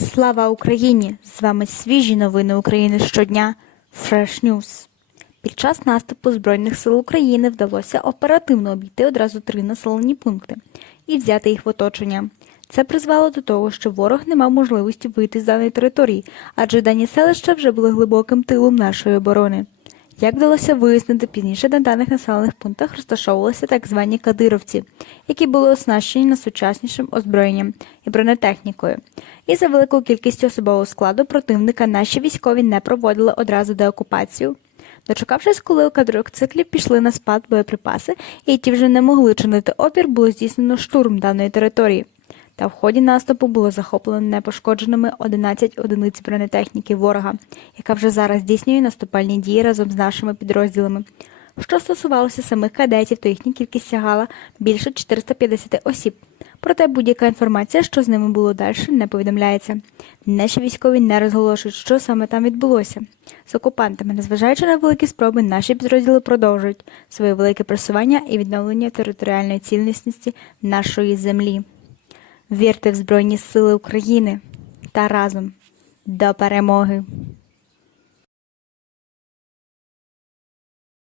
Слава Україні! З вами свіжі новини України щодня Fresh News. Під час наступу Збройних сил України вдалося оперативно обійти одразу три населені пункти і взяти їх в оточення. Це призвело до того, що ворог не мав можливості вийти з даної території, адже дані селища вже були глибоким тилом нашої оборони. Як вдалося вияснити, пізніше на даних населених пунктах розташовувалися так звані кадировці, які були оснащені найсучаснішим озброєнням і бронетехнікою. І за великою кількістю особового складу противника наші військові не проводили одразу деокупацію. Дочекавшись, коли у квадроциклів пішли на спад боєприпаси, і ті вже не могли чинити опір, було здійснено штурм даної території. Та в ході наступу було захоплено непошкодженими 11 одиниць бронетехніки ворога, яка вже зараз здійснює наступальні дії разом з нашими підрозділами. Що стосувалося самих кадетів, то їхня кількість сягала більше 450 осіб. Проте будь-яка інформація, що з ними було далі, не повідомляється. Наші військові не розголошують, що саме там відбулося. З окупантами, незважаючи на великі спроби, наші підрозділи продовжують своє велике просування і відновлення територіальної цілісності нашої землі. Вірте в Збройні Сили України та разом до перемоги!